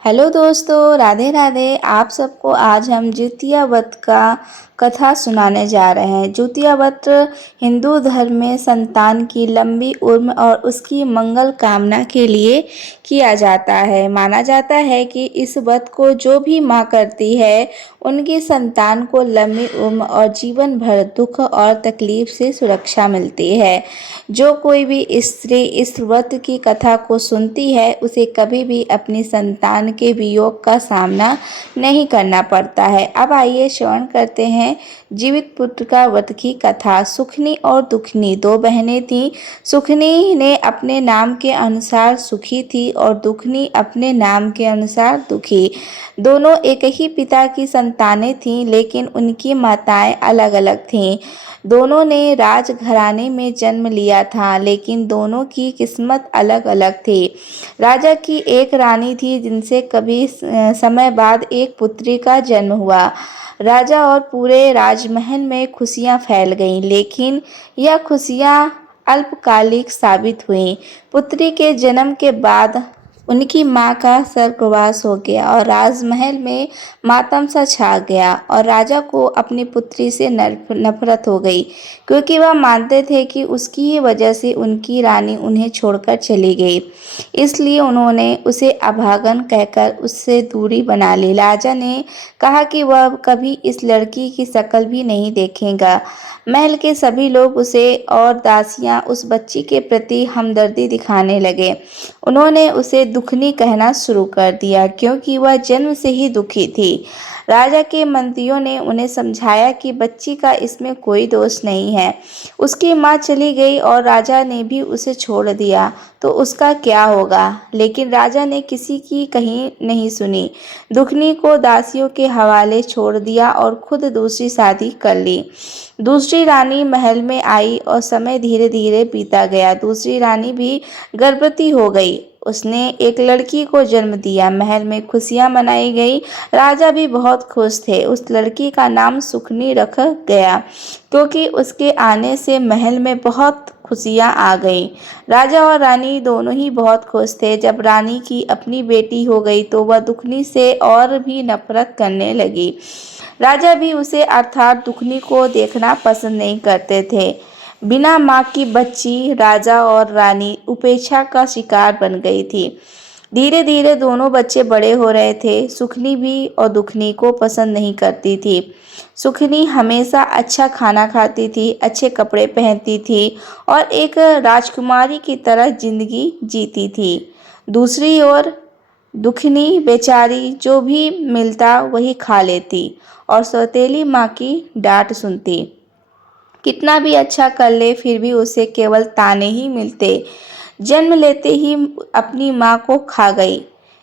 Hello दोस्तों, राधे राधे। आप सबको आज हम जितिया व्रत का कथा सुनाने जा रहे हैं। जितिया व्रत हिंदू धर्म में संतान की लंबी उम्र और उसकी मंगल कामना के लिए किया जाता है। माना जाता है कि इस व्रत को जो भी माँ करती है उनकी संतान को लंबी उम्र और जीवन भर दुख और तकलीफ से सुरक्षा मिलती है। जो कोई भी स्त्री इस व्रत की कथा को सुनती है उसे कभी भी अपनी संतान के वियोग का सामना नहीं करना पड़ता है। अब आइए श्रवण करते हैं जीवित पुत्र का व्रत की कथा। सुखनी और दुखनी दो बहनें थीं। सुखनी ने अपने नाम के अनुसार सुखी थी और दुखनी अपने नाम के अनुसार दुखी। दोनों एक ही पिता की संतानें थीं, लेकिन उनकी माताएं अलग अलग थीं। दोनों ने राजघराने में जन्म लिया था, लेकिन दोनों की किस्मत अलग अलग थी। राजा की एक रानी थी जिनसे कभी समय बाद एक पुत्री का जन्म हुआ। राजा और पूरे राजमहल में खुशियां फैल गईं, लेकिन यह खुशियां अल्पकालिक साबित हुईं। पुत्री के जन्म के बाद उनकी मां का स्वर्गवास हो गया और राजमहल में मातम सा छा गया और राजा को अपनी पुत्री से नफरत हो गई, क्योंकि वह मानते थे कि उसकी ही वजह से उनकी रानी उन्हें छोड़कर चली गई। इसलिए उन्होंने उसे अभागन कहकर उससे दूरी बना ली। राजा ने कहा कि वह कभी इस लड़की की शक्ल भी नहीं देखेगा। महल के सभी लोग उसे और दासियां उस बच्ची के प्रति हमदर्दी दिखाने लगे। उन्होंने उसे दुखनी कहना शुरू कर दिया, क्योंकि वह जन्म से ही दुखी थी। राजा के मंत्रियों ने उन्हें समझाया कि बच्ची का इसमें कोई दोष नहीं है। उसकी माँ चली गई और राजा ने भी उसे छोड़ दिया तो उसका क्या होगा। लेकिन राजा ने किसी की कहीं नहीं सुनी। दुखनी को दासियों के हवाले छोड़ दिया और खुद दूसरी शादी कर ली। दूसरी रानी महल में आई और समय धीरे धीरे बीता गया। दूसरी रानी भी गर्भवती हो गई। उसने एक लड़की को जन्म दिया। महल में खुशियां मनाई गई। राजा भी बहुत खुश थे। उस लड़की का नाम सुखनी रखा गया, क्योंकि उसके आने से महल में बहुत खुशियां आ गईं। राजा और रानी दोनों ही बहुत खुश थे। जब रानी की अपनी बेटी हो गई तो वह दुखनी से और भी नफरत करने लगी। राजा भी उसे अर्थात दुखनी को देखना पसंद नहीं करते थे। बिना माँ की बच्ची राजा और रानी उपेक्षा का शिकार बन गई थी। धीरे धीरे दोनों बच्चे बड़े हो रहे थे। सुखनी भी और दुखनी को पसंद नहीं करती थी। सुखनी हमेशा अच्छा खाना खाती थी, अच्छे कपड़े पहनती थी और एक राजकुमारी की तरह जिंदगी जीती थी। दूसरी ओर दुखनी बेचारी जो भी मिलता वही खा लेती और सौतेली माँ की डांट सुनती। कितना भी अच्छा कर ले फिर भी उसे केवल ताने ही मिलते। जन्म लेते ही अपनी माँ को खा गई।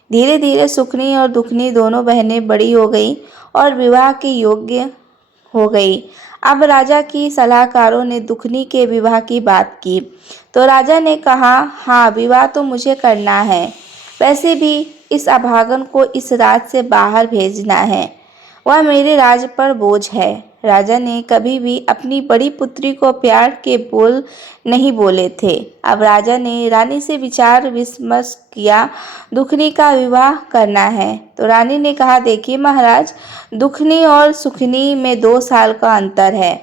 धीरे धीरे सुखनी और दुखनी दोनों बहनें बड़ी हो गईं और विवाह के योग्य हो गई। अब राजा की सलाहकारों ने दुखनी के विवाह की बात की तो राजा ने कहा, हाँ, विवाह तो मुझे करना है। वैसे भी इस अभागन को इस राज से बाहर भेजना है। वह मेरे राज पर बोझ है। राजा ने कभी भी अपनी बड़ी पुत्री को प्यार के बोल नहीं बोले थे। अब राजा ने रानी से विचार विमर्श किया। दुखनी का विवाह करना है तो रानी ने कहा, देखिए महाराज, दुखनी और सुखनी में 2 साल का अंतर है।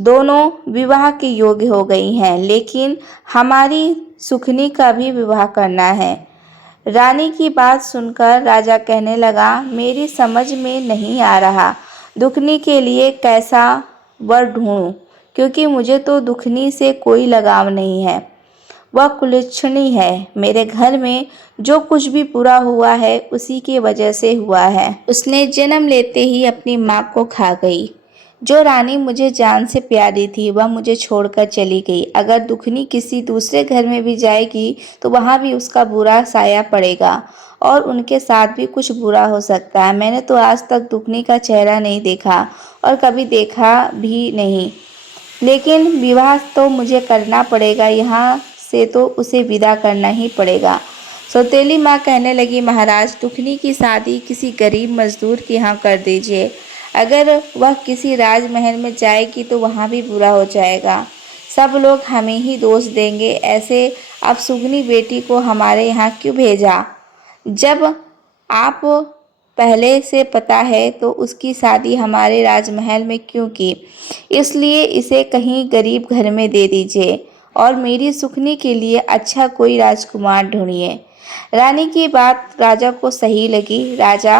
दोनों विवाह के योग्य हो गई हैं, लेकिन हमारी सुखनी का भी विवाह करना है। रानी की बात सुनकर राजा कहने लगा, मेरी समझ में नहीं आ रहा दुखनी के लिए कैसा वर ढूंढूं, क्योंकि मुझे तो दुखनी से कोई लगाव नहीं है। वह कुलच्छणी है। मेरे घर में जो कुछ भी बुरा हुआ है उसी की वजह से हुआ है। उसने जन्म लेते ही अपनी माँ को खा गई। जो रानी मुझे जान से प्यारी थी वह मुझे छोड़कर चली गई। अगर दुखनी किसी दूसरे घर में भी जाएगी तो वहाँ भी उसका बुरा साया पड़ेगा और उनके साथ भी कुछ बुरा हो सकता है। मैंने तो आज तक दुखनी का चेहरा नहीं देखा और कभी देखा भी नहीं, लेकिन विवाह तो मुझे करना पड़ेगा। यहाँ से तो उसे विदा करना ही पड़ेगा। सौतेली माँ कहने लगी, महाराज, दुखनी की शादी किसी गरीब मजदूर के यहाँ कर दीजिए। अगर वह किसी राजमहल में जाएगी तो वहाँ भी बुरा हो जाएगा। सब लोग हमें ही दोष देंगे। ऐसे अब सुगनी बेटी को हमारे यहाँ क्यों भेजा? जब आप पहले से पता है तो उसकी शादी हमारे राजमहल में क्यों की? इसलिए इसे कहीं गरीब घर में दे दीजिए और मेरी सुखनी के लिए अच्छा कोई राजकुमार ढूंढिए। रानी की बात राजा को सही लगी। राजा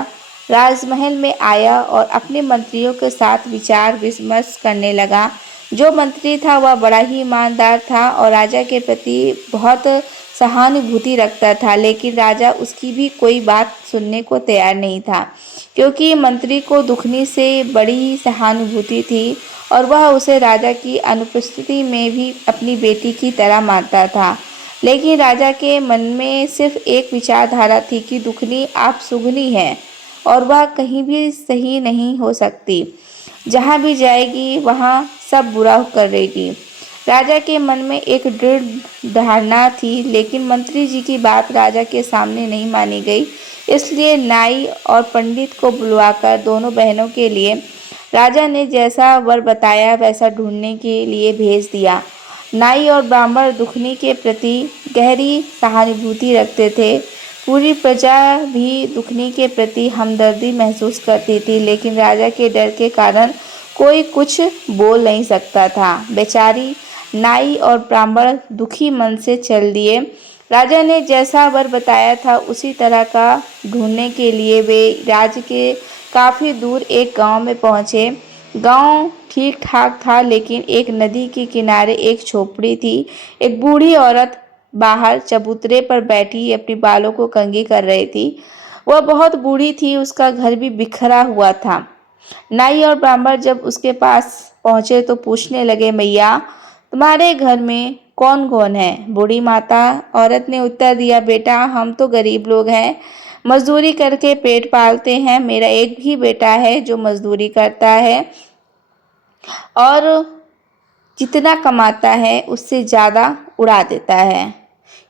राजमहल में आया और अपने मंत्रियों के साथ विचार विमर्श करने लगा। जो मंत्री था वह बड़ा ही ईमानदार था और राजा के प्रति बहुत सहानुभूति रखता था, लेकिन राजा उसकी भी कोई बात सुनने को तैयार नहीं था, क्योंकि मंत्री को दुखनी से बड़ी सहानुभूति थी और वह उसे राजा की अनुपस्थिति में भी अपनी बेटी की तरह मानता था। लेकिन राजा के मन में सिर्फ एक विचारधारा थी कि दुखनी आप सुगनी है और वह कहीं भी सही नहीं हो सकती। जहाँ भी जाएगी वहाँ सब बुरा करेगी। राजा के मन में एक दृढ़ धारणा थी, लेकिन मंत्री जी की बात राजा के सामने नहीं मानी गई। इसलिए नाई और पंडित को बुलवाकर दोनों बहनों के लिए राजा ने जैसा वर बताया वैसा ढूंढने के लिए भेज दिया। नाई और ब्राह्मण दुखनी के प्रति गहरी सहानुभूति रखते थे। पूरी प्रजा भी दुखनी के प्रति हमदर्दी महसूस करती थी, लेकिन राजा के डर के कारण कोई कुछ बोल नहीं सकता था। बेचारी नाई और ब्राह्मण दुखी मन से चल दिए। राजा ने जैसा वर बताया था उसी तरह का ढूंढने के लिए वे राज्य के काफ़ी दूर एक गांव में पहुंचे। गांव ठीक ठाक था, लेकिन एक नदी के किनारे एक झोपड़ी थी। एक बूढ़ी औरत बाहर चबूतरे पर बैठी अपने बालों को कंघी कर रही थी। वह बहुत बूढ़ी थी, उसका घर भी बिखरा हुआ था। नाई और ब्राह्मण जब उसके पास पहुंचे तो पूछने लगे, मैया तुम्हारे घर में कौन कौन है? बूढ़ी माता औरत ने उत्तर दिया, बेटा हम तो गरीब लोग हैं, मजदूरी करके पेट पालते हैं। मेरा एक भी बेटा है जो मजदूरी करता है और जितना कमाता है उससे ज़्यादा उड़ा देता है,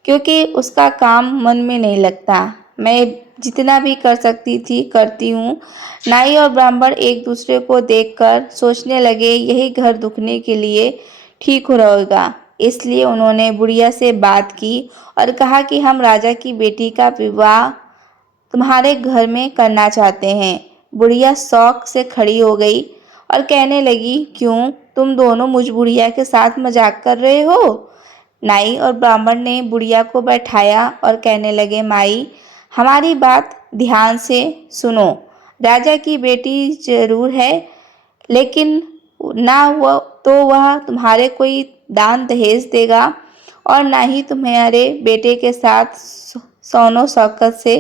क्योंकि उसका काम मन में नहीं लगता। मैं जितना भी कर सकती थी करती हूँ। नाई और ब्राह्मण एक दूसरे को देखकर सोचने लगे यही घर दुखने के लिए ठीक रहेगा। इसलिए उन्होंने बुढ़िया से बात की और कहा कि हम राजा की बेटी का विवाह तुम्हारे घर में करना चाहते हैं। बुढ़िया शौक से खड़ी हो गई और कहने लगी, क्यों तुम दोनों मुझ बुढ़िया के साथ मजाक कर रहे हो? नाई और ब्राह्मण ने बुढ़िया को बैठाया और कहने लगे, माई हमारी बात ध्यान से सुनो। राजा की बेटी जरूर है, लेकिन ना वह तुम्हारे कोई दान दहेज देगा और ना ही तुम्हारे बेटे के साथ सोनो शौकत से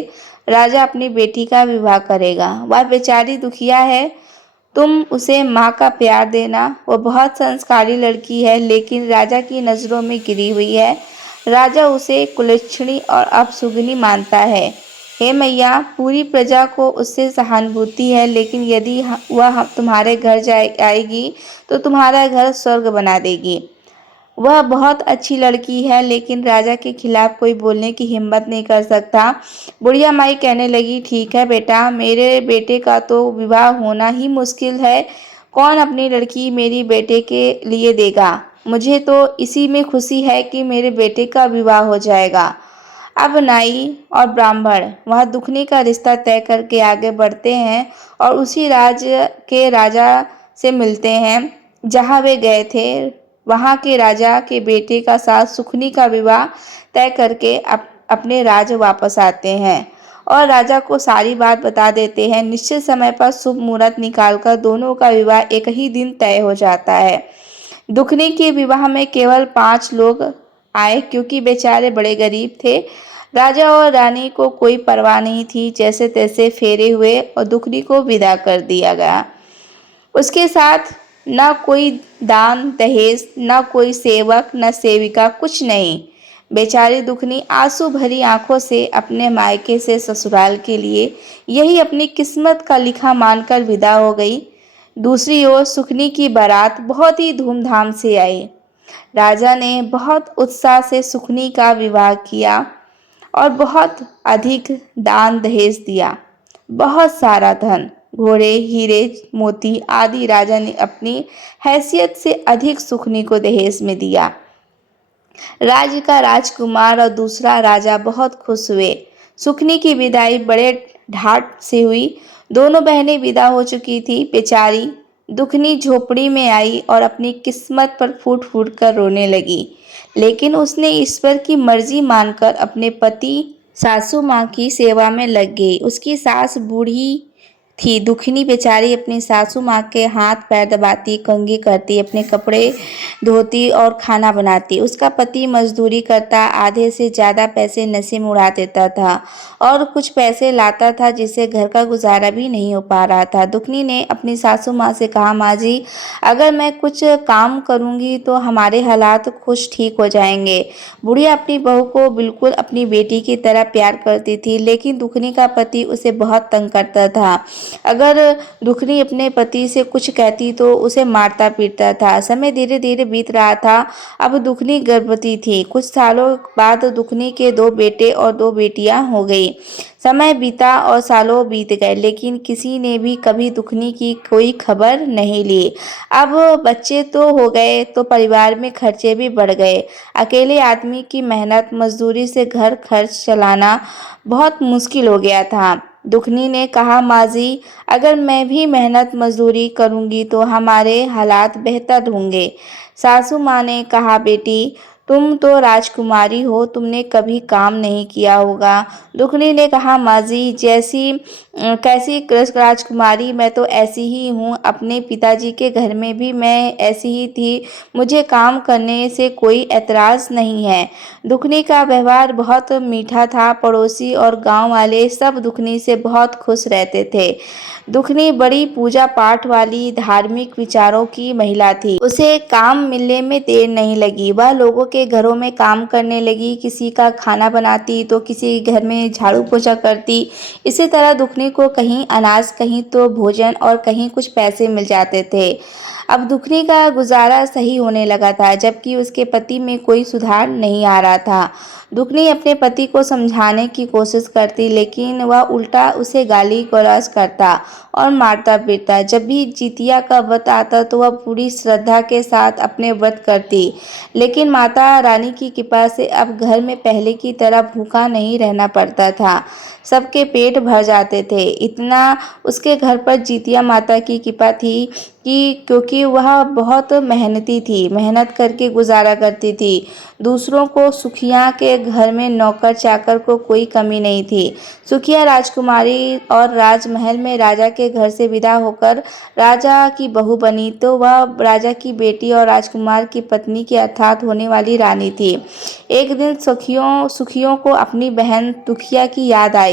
राजा अपनी बेटी का विवाह करेगा। वह बेचारी दुखिया है, तुम उसे माँ का प्यार देना। वो बहुत संस्कारी लड़की है, लेकिन राजा की नज़रों में गिरी हुई है। राजा उसे कुलच्छणी और अपशुगनी मानता है। हे मैया, पूरी प्रजा को उससे सहानुभूति है, लेकिन यदि वह तुम्हारे घर आएगी तो तुम्हारा घर स्वर्ग बना देगी। वह बहुत अच्छी लड़की है, लेकिन राजा के खिलाफ कोई बोलने की हिम्मत नहीं कर सकता। बुढ़िया माई कहने लगी, ठीक है बेटा, मेरे बेटे का तो विवाह होना ही मुश्किल है। कौन अपनी लड़की मेरी बेटे के लिए देगा? मुझे तो इसी में खुशी है कि मेरे बेटे का विवाह हो जाएगा। अब नाई और ब्राह्मण वह दुखनी का रिश्ता तय करके आगे बढ़ते हैं और उसी राज्य के राजा से मिलते हैं जहाँ वे गए थे। वहाँ के राजा के बेटे का साथ सुखनी का विवाह तय करके अपने राज्य वापस आते हैं और राजा को सारी बात बता देते हैं। निश्चित समय पर शुभ मुहूर्त निकालकर दोनों का विवाह एक ही दिन तय हो जाता है। दुखनी के विवाह में केवल 5 लोग आए, क्योंकि बेचारे बड़े गरीब थे। राजा और रानी को कोई परवाह नहीं थी, जैसे तैसे फेरे हुए और दुखनी को विदा कर दिया गया। उसके साथ न कोई दान दहेज, न कोई सेवक, न सेविका, कुछ नहीं। बेचारी दुखनी आंसू भरी आंखों से अपने मायके से ससुराल के लिए यही अपनी किस्मत का लिखा मानकर विदा हो गई। दूसरी ओर सुखनी की बारात बहुत ही धूमधाम से आई। राजा ने बहुत उत्साह से सुखनी का विवाह किया और बहुत अधिक दान दहेज दिया। बहुत सारा धन, घोड़े, हीरे मोती आदि राजा ने अपनी हैसियत से अधिक सुखनी को दहेज में दिया। राज्य का राजकुमार और दूसरा राजा बहुत खुश हुए। सुखनी की विदाई बड़े ढाट से हुई। दोनों बहनें विदा हो चुकी थी। बेचारी दुखनी झोपड़ी में आई और अपनी किस्मत पर फूट फूट कर रोने लगी। लेकिन उसने ईश्वर की मर्जी मानकर अपने पति सासू माँ की सेवा में लग गई। उसकी सास बूढ़ी थी। दुखनी बेचारी अपनी सासू माँ के हाथ पैर दबाती, कंघी करती, अपने कपड़े धोती और खाना बनाती। उसका पति मजदूरी करता, आधे से ज़्यादा पैसे नशे में उड़ा देता था और कुछ पैसे लाता था जिससे घर का गुजारा भी नहीं हो पा रहा था। दुखनी ने अपनी सासू माँ से कहा, माँ जी, अगर मैं कुछ काम करूँगी तो हमारे हालात कुछ ठीक हो जाएंगे। बुढ़िया अपनी बहू को बिल्कुल अपनी बेटी की तरह प्यार करती थी, लेकिन दुखनी का पति उसे बहुत तंग करता था। अगर दुखनी अपने पति से कुछ कहती तो उसे मारता पीटता था। समय धीरे धीरे बीत रहा था। अब दुखनी गर्भवती थी। कुछ सालों बाद दुखनी के 2 बेटे और 2 बेटियां हो गई। समय बीता और सालों बीत गए, लेकिन किसी ने भी कभी दुखनी की कोई खबर नहीं ली। अब बच्चे तो हो गए तो परिवार में खर्चे भी बढ़ गए। अकेले आदमी की मेहनत मजदूरी से घर खर्च चलाना बहुत मुश्किल हो गया था। दुखनी ने कहा, माँ जी, अगर मैं भी मेहनत मजदूरी करूँगी तो हमारे हालात बेहतर होंगे। सासू माँ ने कहा, बेटी, तुम तो राजकुमारी हो, तुमने कभी काम नहीं किया होगा। दुखनी ने कहा, माँ जी, कैसी राजकुमारी, मैं तो ऐसी ही हूँ। अपने पिताजी के घर में भी मैं ऐसी ही थी। मुझे काम करने से कोई एतराज़ नहीं है। दुखनी का व्यवहार बहुत मीठा था। पड़ोसी और गांव वाले सब दुखनी से बहुत खुश रहते थे। दुखनी बड़ी पूजा पाठ वाली धार्मिक विचारों की महिला थी। उसे काम मिलने में देर नहीं लगी। वह लोगों के घरों में काम करने लगी। किसी का खाना बनाती तो किसी घर में झाड़ू पोछा करती। इसी तरह दुखनी को कहीं अनाज, कहीं तो भोजन और कहीं कुछ पैसे मिल जाते थे। अब दुखनी का गुजारा सही होने लगा था, जबकि उसके पति में कोई सुधार नहीं आ रहा था। दुखनी अपने पति को समझाने की कोशिश करती, लेकिन वह उल्टा उसे गाली गलौज करता और मारता पीटता। जब भी जितिया का व्रत आता तो वह पूरी श्रद्धा के साथ अपने व्रत करती, लेकिन माता रानी की कृपा से अब घर में पहले की तरह भूखा नहीं रहना पड़ता था। सबके पेट भर जाते थे। इतना उसके घर पर जितिया माता की कृपा थी कि क्योंकि वह बहुत मेहनती थी, मेहनत करके गुजारा करती थी। दूसरों को सुखिया के घर में नौकर चाकर को कोई कमी नहीं थी। सुखिया राजकुमारी और राजमहल में राजा के घर से विदा होकर राजा की बहू बनी तो वह राजा की बेटी और राजकुमार की पत्नी की अर्थात होने वाली रानी थी। एक दिन सुखियों को अपनी बहन दुखिया की याद आई।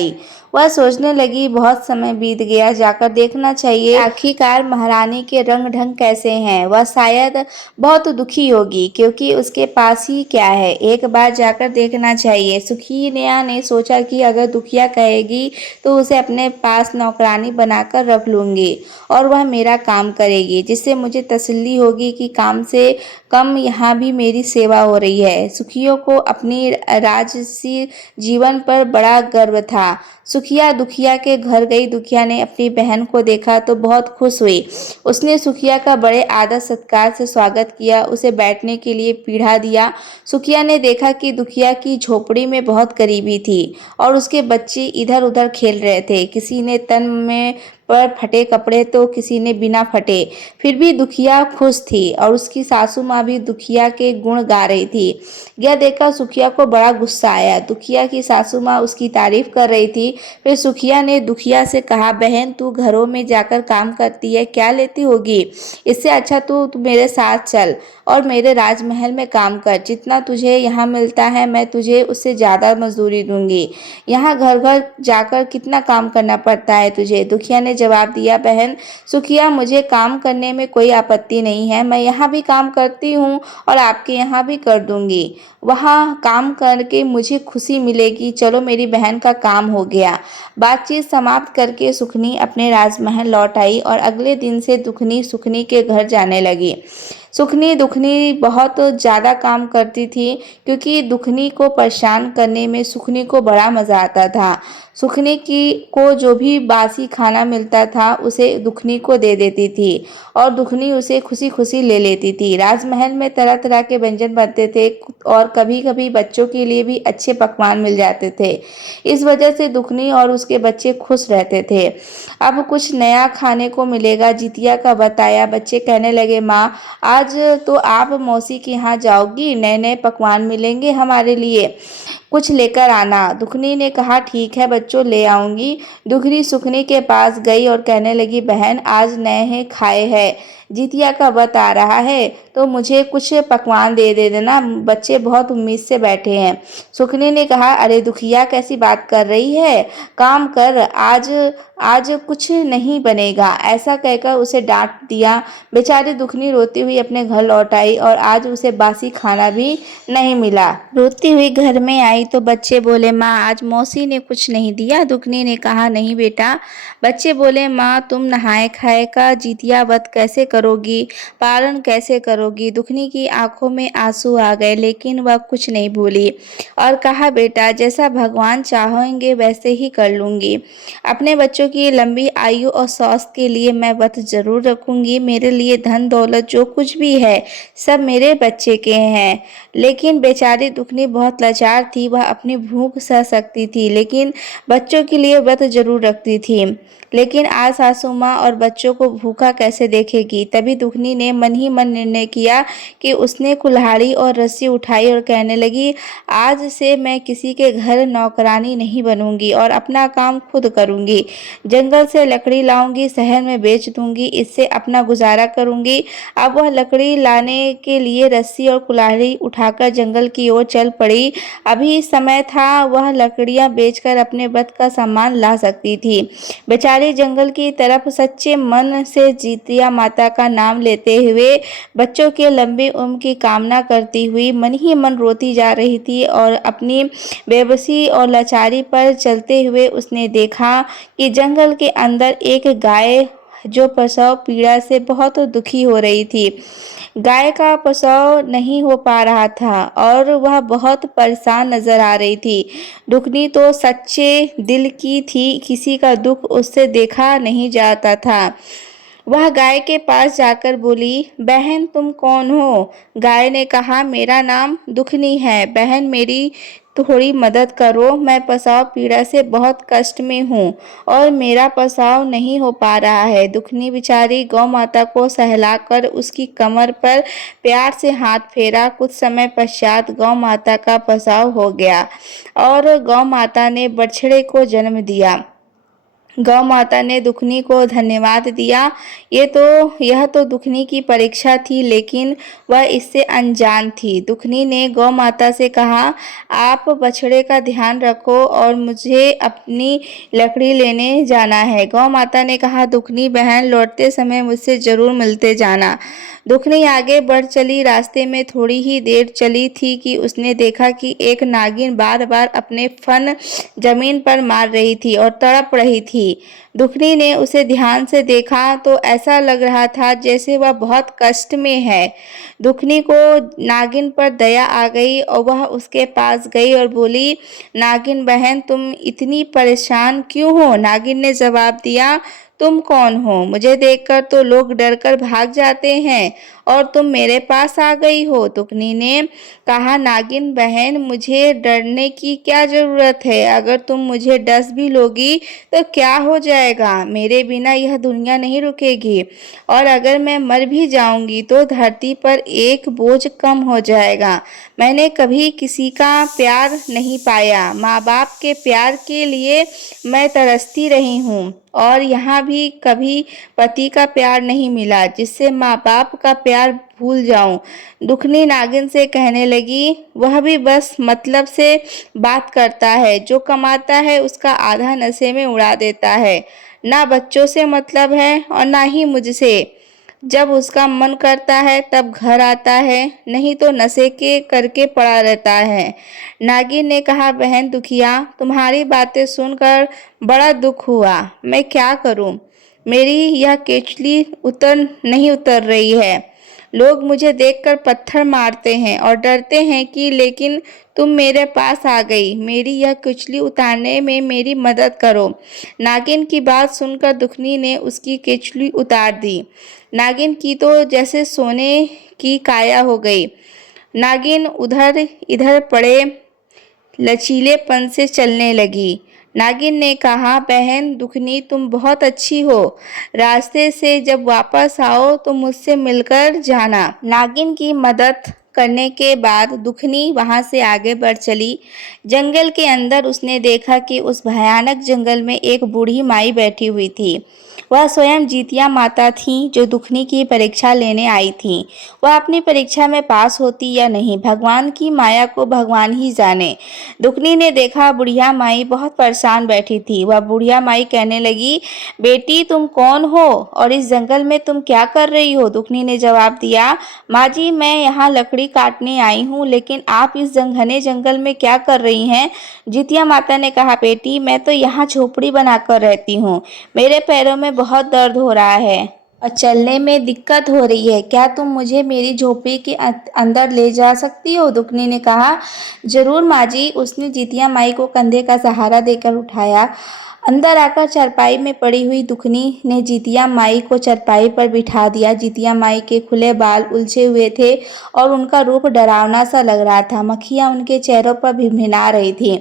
वह सोचने लगी, बहुत समय बीत गया, जाकर देखना चाहिए आखिरकार महारानी के रंग ढंग कैसे हैं। वह शायद बहुत दुखी होगी, क्योंकि उसके पास ही क्या है, एक बार जाकर देखना चाहिए। सुखिया ने सोचा कि अगर दुखिया कहेगी तो उसे अपने पास नौकरानी बनाकर रख लूँगी और वह मेरा काम करेगी, जिससे मुझे तसल्ली होगी कि काम से कम यहाँ भी मेरी सेवा हो रही है। सुखियों को अपनी राजसी जीवन पर बड़ा गर्व था। सुखिया दुखिया के घर गई। दुखिया ने अपनी बहन को देखा तो बहुत खुश हुई। उसने सुखिया का बड़े आदर सत्कार से स्वागत किया, उसे बैठने के लिए पीढ़ा दिया। सुखिया ने देखा कि दुखिया की झोपड़ी में बहुत गरीबी थी और उसके बच्चे इधर उधर खेल रहे थे। किसी ने तन में पर फटे कपड़े तो किसी ने बिना फटे। फिर भी दुखिया खुश थी और उसकी सासू माँ भी दुखिया के गुण गा रही थी। यह देखकर सुखिया को बड़ा गुस्सा आया। दुखिया की सासू माँ उसकी तारीफ कर रही थी। फिर सुखिया ने दुखिया से कहा, बहन, तू घरों में जाकर काम करती है, क्या लेती होगी? इससे अच्छा तू मेरे साथ चल और मेरे राजमहल में काम कर। जितना तुझे यहाँ मिलता है मैं तुझे उससे ज़्यादा मजदूरी दूंगी। यहाँ घर घर जाकर कितना काम करना पड़ता है तुझे? दुखिया ने जवाब दिया, बहन सुखिया, मुझे काम करने में कोई आपत्ति नहीं है। मैं यहाँ भी काम करती हूँ और आपके यहाँ भी कर दूंगी। वहाँ काम करके मुझे खुशी मिलेगी। चलो, मेरी बहन का काम हो गया। बातचीत समाप्त करके सुखनी अपने राजमहल लौट आई और अगले दिन से दुखनी सुखनी के घर जाने लगी। सुखनी दुखनी बहुत ज़्यादा काम करती थी, क्योंकि दुखनी को परेशान करने में सुखनी को बड़ा मज़ा आता था। सुखनी की को जो भी बासी खाना मिलता था उसे दुखनी को दे देती थी और दुखनी उसे खुशी खुशी ले लेती थी। राजमहल में तरह तरह के व्यंजन बनते थे और कभी कभी बच्चों के लिए भी अच्छे पकवान मिल जाते थे। इस वजह से दुखनी और उसके बच्चे खुश रहते थे। अब कुछ नया खाने को मिलेगा, जितिया का बताया। बच्चे कहने लगे, माँ आज तो आप मौसी के यहाँ जाओगी, नए नए पकवान मिलेंगे हमारे लिए, कुछ लेकर आना। दुखनी ने कहा, ठीक है बच्चों, ले आऊंगी। दुखनी सुखनी के पास गई और कहने लगी, बहन आज नए हैं खाए हैं, जितिया का व्रत आ रहा है तो मुझे कुछ पकवान दे देना, बच्चे बहुत उम्मीद से बैठे हैं। सुखनी ने कहा, अरे दुखिया कैसी बात कर रही है, काम कर, आज आज कुछ नहीं बनेगा। ऐसा कहकर उसे डांट दिया। बेचारी दुखनी रोती हुई अपने घर लौट आई और आज उसे बासी खाना भी नहीं मिला। रोती हुई घर में आई तो बच्चे बोले, माँ आज मौसी ने कुछ नहीं दिया। दुखनी ने कहा, नहीं बेटा। बच्चे बोले, माँ तुम नहाए खाए का जितिया व्रत कैसे करोगी, पालन कैसे करोगी। दुखनी की आंखों में आंसू आ गए, लेकिन वह कुछ नहीं भूली और कहा, बेटा जैसा भगवान चाहेंगे वैसे ही कर लूँगी। अपने बच्चों की लंबी आयु और स्वास्थ्य के लिए मैं व्रत जरूर रखूँगी। मेरे लिए धन दौलत जो कुछ भी है सब मेरे बच्चे के हैं। लेकिन बेचारी दुखनी बहुत लाचार थी, वह अपनी भूख सह सकती थी लेकिन बच्चों के लिए व्रत जरूर रखती थी। लेकिन आज सासू माँ और बच्चों को भूखा कैसे देखेगी। तभी दुखनी ने मन ही मन निर्णय किया कि उसने कुल्हाड़ी और रस्सी उठाई और कहने लगी, आज से मैं किसी के घर नौकरानी नहीं बनूंगी और अपना काम खुद करूंगी। जंगल से लकड़ी लाऊंगी, शहर में बेच दूंगी, इससे अपना गुजारा करूंगी। अब वह लकड़ी लाने के लिए रस्सी और कुल्हाड़ी उठाकर जंगल की ओर चल पड़ी। अभी समय था, वह लकड़ियां बेचकर अपने व्रत का सामान ला सकती थी। बेचारी जंगल की तरफ सच्चे मन से जितिया माता का नाम लेते हुए बच्चों के लंबी उम्र की कामना करती हुई मन ही मन रोती जा रही थी और अपनी बेबसी और लाचारी पर चलते हुए उसने देखा कि जंगल के अंदर एक गाय जो प्रसव पीड़ा से बहुत दुखी हो रही थी। गाय का प्रसव नहीं हो पा रहा था और वह बहुत परेशान नजर आ रही थी। दुखनी तो सच्चे दिल की थी, किसी का दुख उससे देखा नहीं जाता था। वह गाय के पास जाकर बोली, बहन तुम कौन हो। गाय ने कहा, मेरा नाम दुखनी है। बहन मेरी थोड़ी मदद करो, मैं प्रसव पीड़ा से बहुत कष्ट में हूँ और मेरा प्रसव नहीं हो पा रहा है। दुखनी बेचारी गौ माता को सहलाकर उसकी कमर पर प्यार से हाथ फेरा। कुछ समय पश्चात गौ माता का प्रसव हो गया और गौ माता ने बछड़े को जन्म दिया। गौ माता ने दुखनी को धन्यवाद दिया। यह तो दुखनी की परीक्षा थी, लेकिन वह इससे अनजान थी। दुखनी ने गौ माता से कहा, आप बछड़े का ध्यान रखो और मुझे अपनी लकड़ी लेने जाना है। गौ माता ने कहा, दुखनी बहन लौटते समय मुझसे जरूर मिलते जाना। दुखनी आगे बढ़ चली। रास्ते में थोड़ी ही देर चली थी कि उसने देखा कि एक नागिन बार बार अपने फन जमीन पर मार रही थी और तड़प रही थी। दुखनी ने उसे ध्यान से देखा तो ऐसा लग रहा था जैसे वह बहुत कष्ट में है। दुखनी को नागिन पर दया आ गई और वह उसके पास गई और बोली, नागिन बहन तुम इतनी परेशान क्यों हो। नागिन ने जवाब दिया, तुम कौन हो, मुझे देखकर तो लोग डरकर भाग जाते हैं और तुम मेरे पास आ गई हो। दुखनी ने कहा, नागिन बहन मुझे डरने की क्या जरूरत है, अगर तुम मुझे डस भी लोगी तो क्या हो जाएगा, मेरे बिना यह दुनिया नहीं रुकेगी और अगर मैं मर भी जाऊंगी तो धरती पर एक बोझ कम हो जाएगा। मैंने कभी किसी का प्यार नहीं पाया, माँ बाप के प्यार के लिए मैं तरसती रही हूँ और यहाँ भी कभी पति का प्यार नहीं मिला जिससे माँ बाप का प्यार भूल जाऊं। दुखनी नागिन से कहने लगी, वह भी बस मतलब से बात करता है, जो कमाता है उसका आधा नशे में उड़ा देता है। ना बच्चों से मतलब है और ना ही मुझसे। जब उसका मन करता है तब घर आता है, नहीं तो नशे के करके पड़ा रहता है। नागिन ने कहा, बहन दुखिया तुम्हारी बातें सुनकर बड़ा दुख हुआ, मैं क्या करूं, मेरी यह केचली नहीं उतर रही है। लोग मुझे देखकर पत्थर मारते हैं और डरते हैं कि लेकिन तुम मेरे पास आ गई। मेरी यह केचुली उतारने में मेरी मदद करो। नागिन की बात सुनकर दुखनी ने उसकी केचुली उतार दी। नागिन की तो जैसे सोने की काया हो गई। नागिन उधर इधर पड़े लचीलेपन से चलने लगी। नागिन ने कहा, बहन दुखनी तुम बहुत अच्छी हो। रास्ते से जब वापस आओ तो मुझसे मिलकर जाना। नागिन की मदद करने के बाद दुखनी वहां से आगे बढ़ चली। जंगल के अंदर उसने देखा कि उस भयानक जंगल में एक बूढ़ी माई बैठी हुई थी। वह स्वयं जितिया माता थी जो दुखनी की परीक्षा लेने आई थी। वह अपनी परीक्षा में पास होती या नहीं, भगवान की माया को भगवान ही जाने। दुखनी ने देखा बुढ़िया माई बहुत परेशान बैठी थी। वह बुढ़िया माई कहने लगी, बेटी तुम कौन हो और इस जंगल में तुम क्या कर रही हो? दुखनी ने जवाब दिया, माँ जी मैं यहाँ लकड़ी काटने आई हूँ, लेकिन आप इस घने जंगल में क्या कर रही हैं? जितिया माता ने कहा, बेटी मैं तो यहाँ झोपड़ी बनाकर रहती हूँ। मेरे पैरों में बहुत दर्द हो रहा है और चलने में दिक्कत हो रही है। क्या तुम मुझे मेरी झोपड़ी के अंदर ले जा सकती हो? दुखनी ने कहा, जरूर माँ जी। उसने जितिया माई को कंधे का सहारा देकर उठाया। अंदर आकर चारपाई में पड़ी हुई दुखनी ने जितिया माई को चारपाई पर बिठा दिया। जितिया माई के खुले बाल उलझे हुए थे और उनका रूप डरावना सा लग रहा था। मक्खियां उनके चेहरों पर भिनभिना रही थी।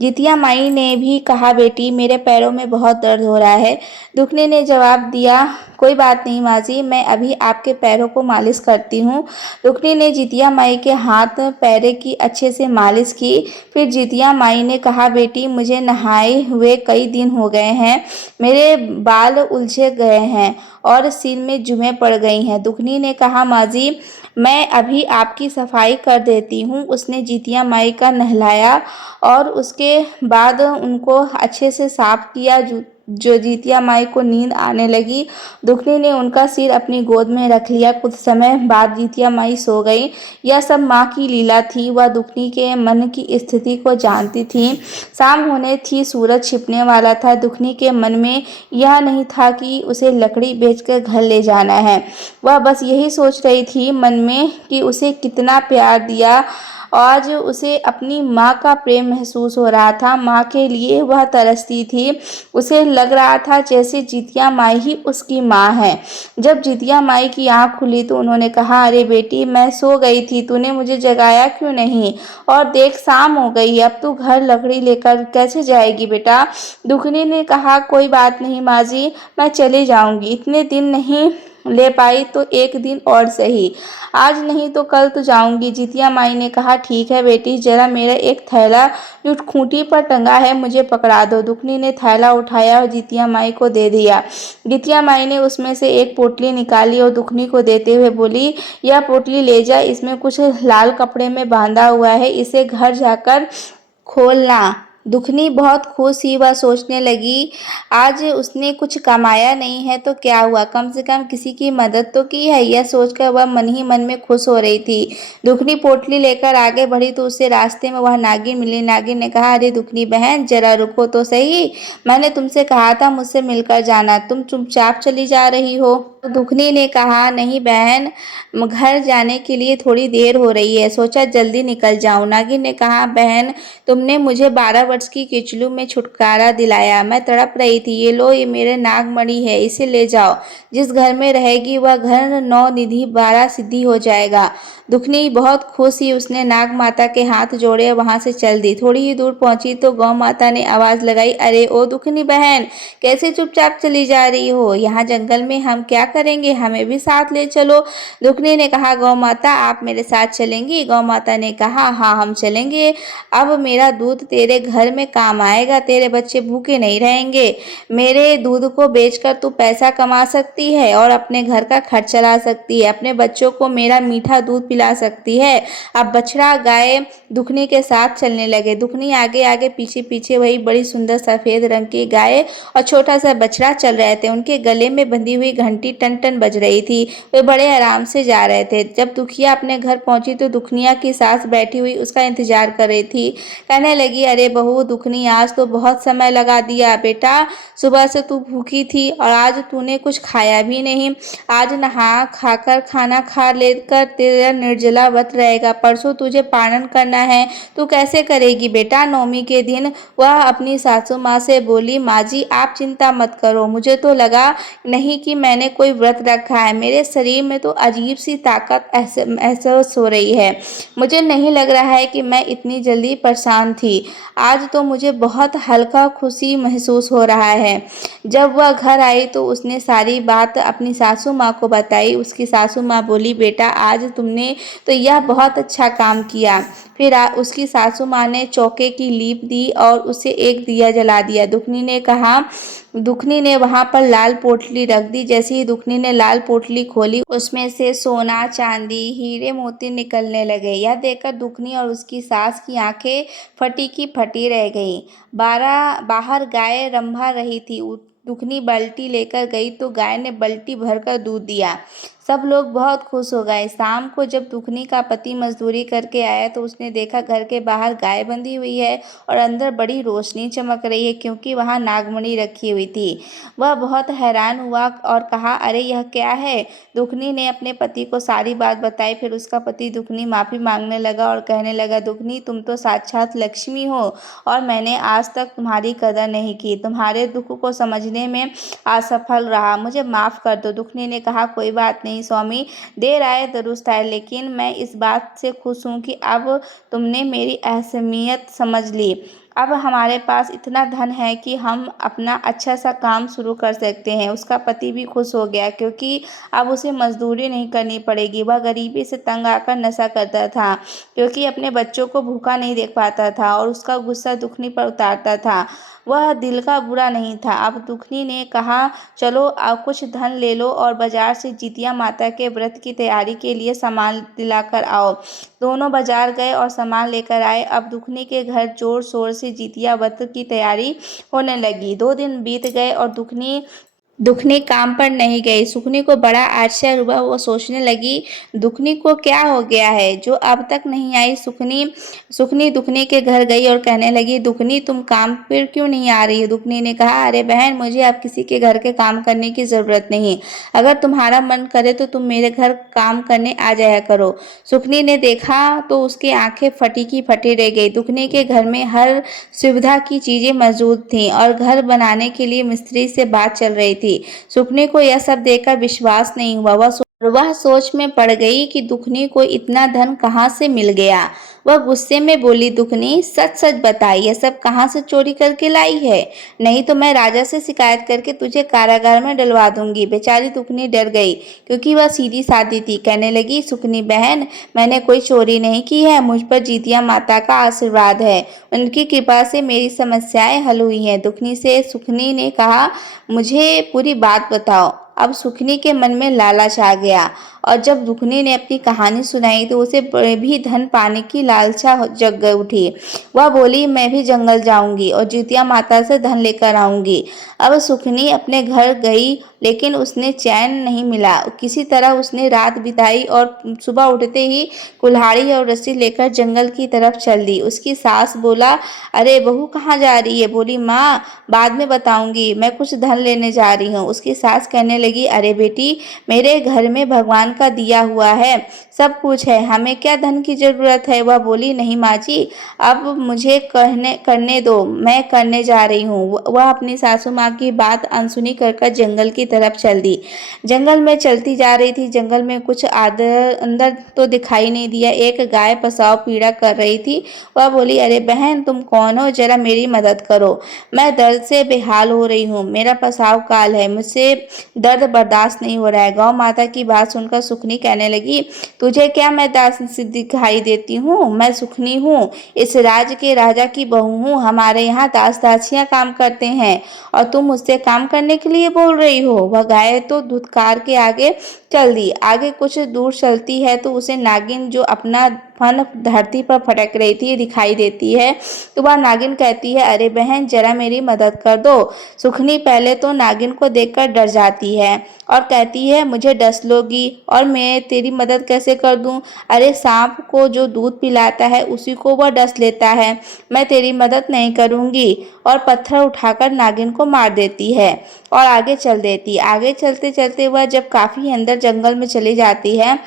जितिया माई ने भी कहा, बेटी मेरे पैरों में बहुत दर्द हो रहा है। दुखनी ने जवाब दिया, कोई बात नहीं माँ जी, मैं अभी आपके पैरों को मालिश करती हूँ। दुखनी ने जितिया माई के हाथ पैरे की अच्छे से मालिश की। फिर जितिया माई ने कहा, बेटी मुझे नहाए हुए कई दिन हो गए हैं। मेरे बाल उलझे गए हैं और सिर में जुएं पड़ गई हैं। दुखनी ने कहा, माँ जी मैं अभी आपकी सफाई कर देती हूँ। उसने जितिया माई का नहलाया और उसके बाद उनको अच्छे से साफ किया। जो जितिया माई को नींद आने लगी। दुखनी ने उनका सिर अपनी गोद में रख लिया। कुछ समय बाद जितिया माई सो गई। यह सब माँ की लीला थी। वह दुखनी के मन की स्थिति को जानती थी। शाम होने थी, सूरज छिपने वाला था। दुखनी के मन में यह नहीं था कि उसे लकड़ी बेचकर घर ले जाना है। वह बस यही सोच रही थी मन में कि उसे कितना प्यार दिया। आज उसे अपनी माँ का प्रेम महसूस हो रहा था। माँ के लिए वह तरसती थी। उसे लग रहा था जैसे जितिया माई ही उसकी माँ है। जब जितिया माई की आंख खुली तो उन्होंने कहा, अरे बेटी मैं सो गई थी, तूने मुझे जगाया क्यों नहीं? और देख शाम हो गई, अब तू घर लकड़ी लेकर कैसे जाएगी बेटा? दुखनी ने कहा, कोई बात नहीं माँ जी, मैं चली जाऊंगी। इतने दिन नहीं ले पाई तो एक दिन और सही, आज नहीं तो कल तो जाऊंगी। जितिया माई ने कहा, ठीक है बेटी, जरा मेरा एक थैला जो खूंटी पर टंगा है मुझे पकड़ा दो। दुखनी ने थैला उठाया और जितिया माई को दे दिया। जितिया माई ने उसमें से एक पोटली निकाली और दुखनी को देते हुए बोली, यह पोटली ले जा, इसमें कुछ लाल कपड़े में बांधा हुआ है, इसे घर जाकर खोलना। दुखनी बहुत खुश हुई। वह सोचने लगी, आज उसने कुछ कमाया नहीं है तो क्या हुआ, कम से कम किसी की मदद तो की है। यह सोचकर वह मन ही मन में खुश हो रही थी। दुखनी पोटली लेकर आगे बढ़ी तो उसे रास्ते में वह नागिन मिली। नागिन ने कहा, अरे दुखनी बहन जरा रुको तो सही, मैंने तुमसे कहा था मुझसे मिलकर जाना, तुम चुपचाप चली जा रही हो। दुखनी ने कहा, नहीं बहन, घर जाने के लिए थोड़ी देर हो रही है, सोचा जल्दी निकल जाऊं। नागिन ने कहा, बहन तुमने मुझे 12 वर्ष की केचुलू में छुटकारा दिलाया, मैं तड़प रही थी। ये लो, ये मेरे नागमणि है, इसे ले जाओ। जिस घर में रहेगी वह घर 9 निधि 12 सिद्धि हो जाएगा। दुखनी बहुत खुश हुई। उसने नाग माता के हाथ जोड़े और वहां से चल दी। थोड़ी ही दूर पहुंची तो गौ माता ने आवाज लगाई, अरे ओ दुखनी बहन, कैसे चुपचाप चली जा रही हो? यहाँ जंगल में हम क्या करेंगे, हमें भी साथ ले चलो। दुखनी ने कहा, गौ माता आप मेरे साथ चलेंगी? गौ माता ने कहा, हाँ हम चलेंगे। अब मेरा दूध तेरे घर में काम आएगा, तेरे बच्चे भूखे नहीं रहेंगे। मेरे दूध को बेचकर तू पैसा कमा सकती है और अपने घर का खर्च चला सकती है, अपने बच्चों को मेरा मीठा दूध पिला सकती है। अब बछड़ा गाय दुखनी के साथ चलने लगे। दुखनी आगे आगे पीछे पीछे, वही बड़ी सुंदर सफेद रंग की गाय और छोटा सा बछड़ा चल रहे थे। उनके गले में बंधी हुई घंटी टन टन बज रही थी। वे बड़े आराम से जा रहे थे। जब दुखिया अपने घर पहुंची तो दुखनिया की सास बैठी हुई उसका इंतजार कर रही थी। कहने लगी, अरे बहू दुखनी, आज तो बहुत समय लगा दिया। बेटा, सुबह से तू भूखी थी और आज तूने कुछ खाया भी नहीं। आज नहा खाकर खाना खा लेकर तेरा निर्जला व्रत रहेगा। परसों तुझे पारण करना है, तू कैसे करेगी बेटा? नवमी के दिन वह अपनी सासू माँ से बोली, माँ जी आप चिंता मत करो, मुझे तो लगा नहीं कि मैंने कोई व्रत रखा है। मेरे शरीर में तो अजीब सी ताकत महसूस हो रही है। मुझे नहीं लग रहा है कि मैं इतनी जल्दी परेशान थी। आज तो मुझे बहुत हल्का खुशी महसूस हो रहा है। जब वह घर आई तो उसने सारी बात अपनी सासू माँ को बताई। उसकी सासू माँ बोली, बेटा आज तुमने तो यह बहुत अच्छा काम किया। फिर उसकी सासू माँ ने चौके की लीप दी और उसे एक दिया जला दिया। दुखनी ने वहां पर लाल पोटली रख दी। जैसे ही दुखनी ने लाल पोटली खोली, उसमें से सोना, चांदी, हीरे मोती निकलने लगे। यह देखकर दुखनी और उसकी सास की आंखें फटी की फटी रह गईं। बाहर गाय रंभा रही थी। दुखनी बाल्टी लेकर गई तो गाय ने बाल्टी भरकर दूध दिया। सब लोग बहुत खुश हो गए। शाम को जब दुखनी का पति मजदूरी करके आया तो उसने देखा घर के बाहर गाय बंधी हुई है और अंदर बड़ी रोशनी चमक रही है, क्योंकि वहां नागमणि रखी हुई थी। वह बहुत हैरान हुआ और कहा, अरे यह क्या है? दुखनी ने अपने पति को सारी बात बताई। फिर उसका पति दुखनी माफी मांगने लगा और कहने लगा, दुखनी तुम तो साक्षात लक्ष्मी हो और मैंने आज तक तुम्हारी कदर नहीं की, तुम्हारे दुख को समझने में असफल रहा, मुझे माफ कर दो। दुखनी ने कहा, कोई बात नहीं स्वामी, देर आए दुरुस्त आए, लेकिन मैं इस बात से खुश हूँ कि अब तुमने मेरी अहमियत समझ ली। अब हमारे पास इतना धन है कि हम अपना अच्छा सा काम शुरू कर सकते हैं। उसका पति भी खुश हो गया, क्योंकि अब उसे मजदूरी नहीं करनी पड़ेगी। वह गरीबी से तंग आकर नशा करता था, क्योंकि अपने बच्चों को भूखा नहीं देख पाता था और उसका गुस्सा दुखनी पर उतारता था। वह दिल का बुरा नहीं था। अब दुखनी ने कहा, चलो अब कुछ धन ले लो और बाजार से जितिया माता के व्रत की तैयारी के लिए सामान दिलाकर आओ। दोनों बाजार गए और सामान लेकर आए। अब दुखनी के घर जोर शोर से जितिया व्रत की तैयारी होने लगी। 2 दिन बीत गए और दुखनी काम पर नहीं गई। सुखनी को बड़ा आश्चर्य हुआ। वो सोचने लगी, दुखनी को क्या हो गया है जो अब तक नहीं आई। सुखनी दुखनी के घर गई और कहने लगी, दुखनी तुम काम पर क्यों नहीं आ रही हो? दुखनी ने कहा, अरे बहन, मुझे अब किसी के घर के काम करने की ज़रूरत नहीं। अगर तुम्हारा मन करे तो तुम मेरे घर काम करने आ जाया करो। सुखनी ने देखा तो उसकी आंखें फटी की फटी रह गई। दुखनी के घर में हर सुविधा की चीज़ें मौजूद थीं और घर बनाने के लिए मिस्त्री से बात चल रही थी। सुखनी को यह सब देखकर विश्वास नहीं हुआ। वह सोच में पड़ गई कि दुखनी को इतना धन कहाँ से मिल गया। वह गुस्से में बोली, दुखनी सच सच बता, यह सब कहाँ से चोरी करके लाई है? नहीं तो मैं राजा से शिकायत करके तुझे कारागार में डलवा दूंगी। बेचारी दुखनी डर गई, क्योंकि वह सीधी सादी थी। कहने लगी, सुखनी बहन, मैंने कोई चोरी नहीं की है। मुझ पर जितिया माता का आशीर्वाद है। उनकी कृपा से मेरी समस्याएं हल हुई हैं। सुखनी ने कहा, मुझे पूरी बात बताओ। अब सुखनी के मन में लालच आ गया और जब दुखनी ने अपनी कहानी सुनाई तो उसे भी धन पाने की लालसा जग उठी। वह बोली, मैं भी जंगल जाऊंगी और जितिया माता से धन लेकर आऊंगी। अब सुखनी अपने घर गई, लेकिन उसने चैन नहीं मिला। किसी तरह उसने रात बिताई और सुबह उठते ही कुल्हाड़ी और रस्सी लेकर जंगल की तरफ चल दी। उसकी सास बोला, अरे बहू कहाँ जा रही है? बोली, माँ बाद में बताऊंगी, मैं कुछ धन लेने जा रही हूँ। उसकी सास कहने लगी, अरे बेटी, मेरे घर में भगवान का दिया हुआ है, सब कुछ है, हमें क्या धन की जरूरत है? वह बोली, नहीं माँ जी, अब मुझे करने दो, मैं करने जा रही हूँ। वह अपनी सासू माँ की बात अनसुनी कर जंगल की तरफ चल दी। जंगल में चलती जा रही थी। जंगल में कुछ अंदर तो दिखाई नहीं दिया। एक गाय प्रसव पीड़ा कर रही थी। वह बोली, अरे बहन, तुम कौन हो? जरा मेरी मदद करो, मैं दर्द से बेहाल हो रही हूँ। मेरा प्रसव काल है, मुझसे दर्द बर्दाश्त नहीं हो रहा है। गौ माता की बात सुनकर सुखनी कहने लगी, तुझे क्या मैं दास दिखाई देती हूँ? मैं सुखनी हूँ, इस राज्य के राजा की बहू हूँ। हमारे यहाँ दास दासियाँ काम करते हैं और तुम मुझसे काम करने के लिए बोल रही हो? हो। वह गाय तो धुतकार के आगे चल दी। आगे कुछ दूर चलती है तो उसे नागिन जो अपना फन धरती पर फटक रही थी दिखाई देती है। तो वह नागिन कहती है, अरे बहन जरा मेरी मदद कर दो। सुखनी पहले तो नागिन को देखकर डर जाती है और कहती है, मुझे डस लोगी और मैं तेरी मदद कैसे कर दूं? अरे सांप को जो दूध पिलाता है उसी को वह डस लेता है, मैं तेरी मदद नहीं करूंगी। और पत्थर उठाकर नागिन को मार देती है और आगे चल देती। आगे चलते चलते वह जब काफी अंदर जंगल में चली जाती है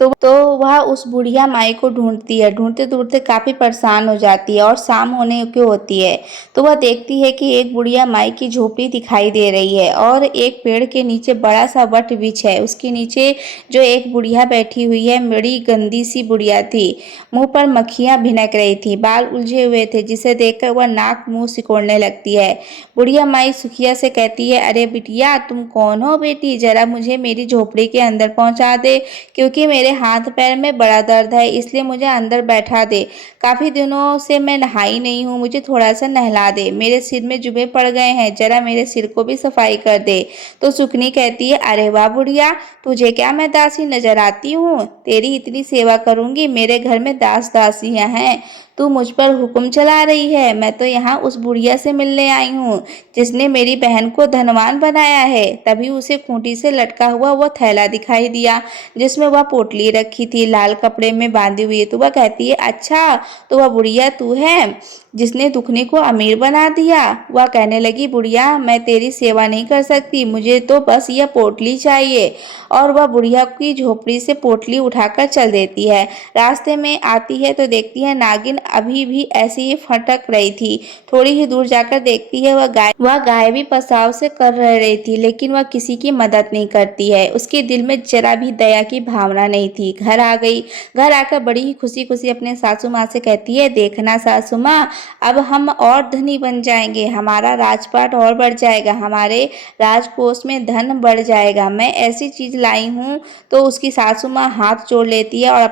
तो वह उस बुढ़िया माई को ढूंढती है। ढूंढते ढूंढते काफी परेशान हो जाती है और शाम होने की होती है तो वह देखती है कि एक बुढ़िया माई की झोपड़ी दिखाई दे रही है और एक पेड़ के नीचे बड़ा सा वट वृक्ष है। उसके नीचे जो एक बुढ़िया बैठी हुई है, बड़ी गंदी सी बुढ़िया थी, मुंह पर मक्खियां भिनक रही थी, बाल उलझे हुए थे, जिसे देखकर वह नाक मुंह सिकोड़ने लगती है। बुढ़िया माई सुखिया से कहती है, अरे बिटिया तुम कौन हो बेटी, जरा मुझे मेरी झोपड़ी के अंदर पहुंचा दे, क्योंकि मेरे हाथ पैर में बड़ा दर्द है, इसलिए मुझे अंदर बैठा दे। काफी दिनों से मैं नहाई नहीं हूँ, मुझे थोड़ा सा नहला दे, मेरे सिर में जुबे पड़ गए हैं, जरा मेरे सिर को भी सफाई कर दे। तो सुकनी कहती है, अरे वाह बुढ़िया, तुझे क्या मैं दासी नजर आती हूँ? तेरी इतनी सेवा करूंगी, मेरे घर में दास दासियां हैं, तू मुझ पर हुक्म चला रही है। मैं तो यहाँ उस बुढ़िया से मिलने आई हूँ जिसने मेरी बहन को धनवान बनाया है। तभी उसे खूंटी से लटका हुआ वो थैला दिखाई दिया जिसमें वह पोटली रखी थी, लाल कपड़े में बांधी हुई। तो वह कहती है, अच्छा तो वह बुढ़िया तू है जिसने दुखने को अमीर बना दिया। वह कहने लगी, बुढ़िया मैं तेरी सेवा नहीं कर सकती, मुझे तो बस यह पोटली चाहिए। और वह बुढ़िया की झोपड़ी से पोटली उठाकर चल देती है। रास्ते में आती है तो देखती है नागिन अभी भी ऐसे ही फटक रही थी। थोड़ी ही दूर जाकर देखती है वह गाय भी पसाव से कर रही थी, लेकिन वह किसी की मदद नहीं करती है। उसके दिल में जरा भी दया की भावना नहीं थी। घर आ गई। घर आकर बड़ी ही खुशी खुशी अपने सासू माँ से कहती है, देखना सासू माँ, अब हम और धनी बन जाएंगे, हमारा राजपाट और बढ़ जाएगा, हमारे राजकोष में धन बढ़ जाएगा, मैं ऐसी चीज लाई हूँ। तो उसकी सासू माँ हाथ जोड़ लेती है और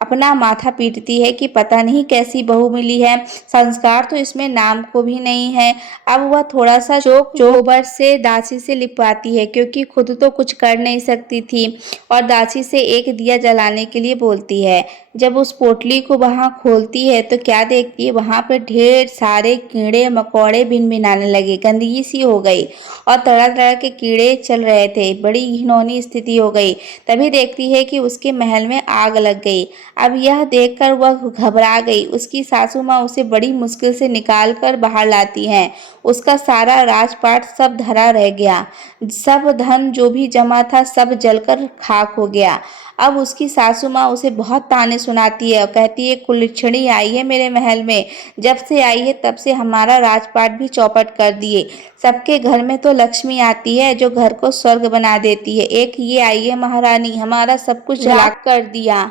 अपना माथा पीटती है कि पता नहीं कैसी बहू मिली है, संस्कार तो इसमें नाम को भी नहीं है। अब वह थोड़ा सा चौक चौबर से दासी से लिपवाती है क्योंकि खुद तो कुछ कर नहीं सकती थी और दासी से एक दिया जलाने के लिए बोलती है। जब उस पोटली को वहां खोलती है तो क्या देखती है, वहां पर ढेर सारे कीड़े मकोड़े भिनभिनाने लगे, गंदगी सी हो गई और तरह तरह के कीड़े चल रहे थे। बड़ी घिनौनी स्थिति हो गई। तभी देखती है कि उसके महल में आग लग गई। अब यह देखकर वह घबरा गई। उसकी सासू माँ उसे बड़ी मुश्किल से निकाल कर बाहर लाती हैं। उसका सारा राजपाट सब धरा रह गया, सब धन जो भी जमा था सब जलकर खाक हो गया। अब उसकी सासू माँ उसे बहुत ताने सुनाती है और कहती है, कुलच्छणी आई है मेरे महल में, जब से आई है तब से हमारा राजपाट भी चौपट कर दिए। सबके घर में तो लक्ष्मी आती है जो घर को स्वर्ग बना देती है, एक ये आई है महारानी, हमारा सब कुछ जला कर दिया।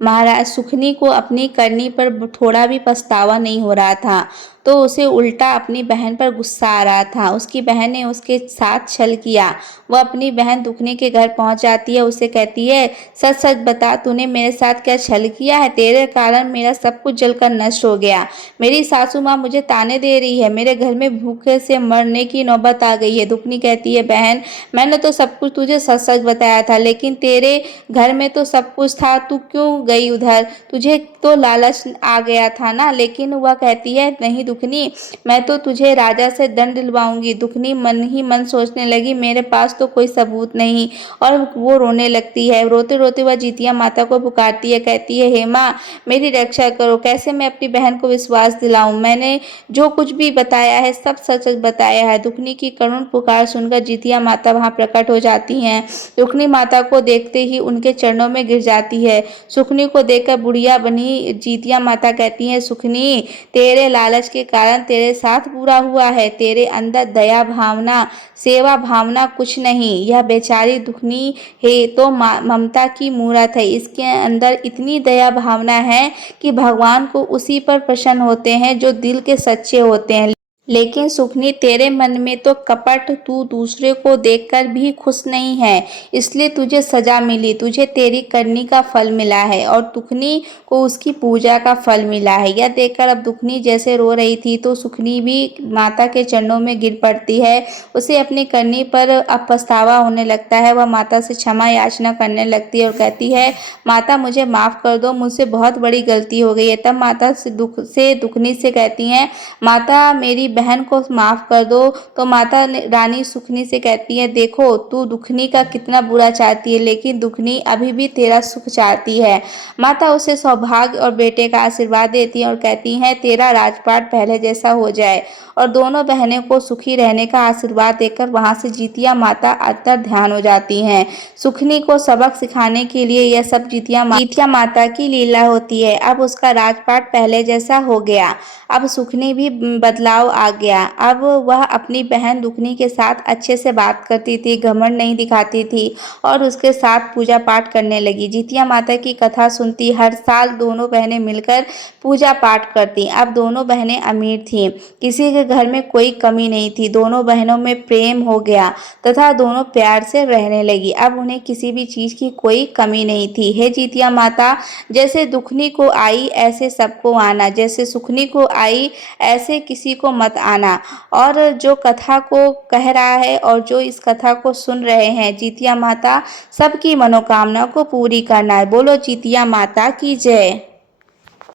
महाराज सुखनी को अपनी करनी पर थोड़ा भी पछतावा नहीं हो रहा था, तो उसे उल्टा अपनी बहन पर गुस्सा आ रहा था। उसकी बहन ने उसके साथ छल किया। वह अपनी बहन दुखनी के घर पहुंच जाती है, उसे कहती है, सच सच बता तूने मेरे साथ क्या छल किया है? तेरे कारण मेरा सब कुछ जलकर नष्ट हो गया। मेरी सासू माँ मुझे ताने दे रही है, मेरे घर में भूखे से मरने की नौबत आ गई है। दुखनी कहती है, बहन मैंने तो सब कुछ तुझे सच सच बताया था, लेकिन तेरे घर में तो सब कुछ था, तू क्यों गई उधर? तुझे तो लालच आ गया था ना। लेकिन वह कहती है, नहीं दुखनी, मैं तो तुझे राजा से दंड दिलवाऊंगी। दुखनी मन ही मन सोचने लगी, मेरे पास तो कोई सबूत नहीं, और वो रोने लगती है। रोते रोते वह जीतिया माता को पुकारती है, कहती है, हे माँ मेरी रक्षा करो, कैसे मैं अपनी बहन को विश्वास दिलाऊं? मैंने जो कुछ भी बताया है सब सच सच बताया है। दुखनी की करुण पुकार सुनकर जीतिया माता वहां प्रकट हो जाती हैं। दुखनी माता को देखते ही उनके चरणों में गिर जाती है। सुखनी को देखकर बुढ़िया बनी जीतिया माता कहती है, सुखनी तेरे लालच के कारण तेरे साथ बुरा हुआ है, तेरे अंदर दया भावना सेवा भावना कुछ नहीं। यह बेचारी दुखनी है तो ममता की मूरत है, इसके अंदर इतनी दया भावना है कि भगवान को उसी पर प्रसन्न होते हैं जो दिल के सच्चे होते हैं। लेकिन सुखनी तेरे मन में तो कपट, तू दूसरे को देखकर भी खुश नहीं है, इसलिए तुझे सजा मिली, तुझे तेरी करनी का फल मिला है और दुखनी को उसकी पूजा का फल मिला है। यह देखकर अब दुखनी जैसे रो रही थी तो सुखनी भी माता के चरणों में गिर पड़ती है। उसे अपनी करनी पर अब पछतावा होने लगता है। वह माता से क्षमा याचना करने लगती है और कहती है, माता मुझे माफ़ कर दो, मुझसे बहुत बड़ी गलती हो गई है। तब माता से दुखनी से कहती हैं, माता मेरी बहन को माफ़ कर दो। तो माता रानी सुखनी से कहती है, देखो तू दुखनी का कितना बुरा चाहती है, लेकिन दुखनी अभी भी तेरा सुख चाहती है। माता उसे सौभाग्य और बेटे का आशीर्वाद देती हैं और कहती हैं, तेरा राजपाट पहले जैसा हो जाए। और दोनों बहनें को सुखी रहने का आशीर्वाद देकर वहाँ से जीतिया माता अंतर ध्यान हो जाती हैं। सुखनी को सबक सिखाने के लिए यह सब जीतिया माता की लीला होती है। अब उसका राजपाट पहले जैसा हो गया। अब सुखनी भी बदलाव आ गया। अब वह अपनी बहन दुखनी के साथ अच्छे से बात करती थी, घमंड नहीं दिखाती थी और उसके साथ पूजा पाठ करने लगी। जीतिया माता की कथा सुनती हर साल दोनों बहनें मिलकर पूजा पाठ करती। अब दोनों बहनें अमीर थीं, किसी के घर में कोई कमी नहीं थी। दोनों बहनों में प्रेम हो गया तथा दोनों प्यार से रहने लगी। अब उन्हें किसी भी चीज़ की कोई कमी नहीं थी। हे जीतिया माता, जैसे दुखनी को आई ऐसे सबको आना, जैसे सुखनी को आई ऐसे किसी को मत आना। और जो कथा को कह रहा है और जो इस कथा को सुन रहे हैं, जीतिया माता सबकी मनोकामना को पूरी करना है। बोलो जीतिया माता की जय।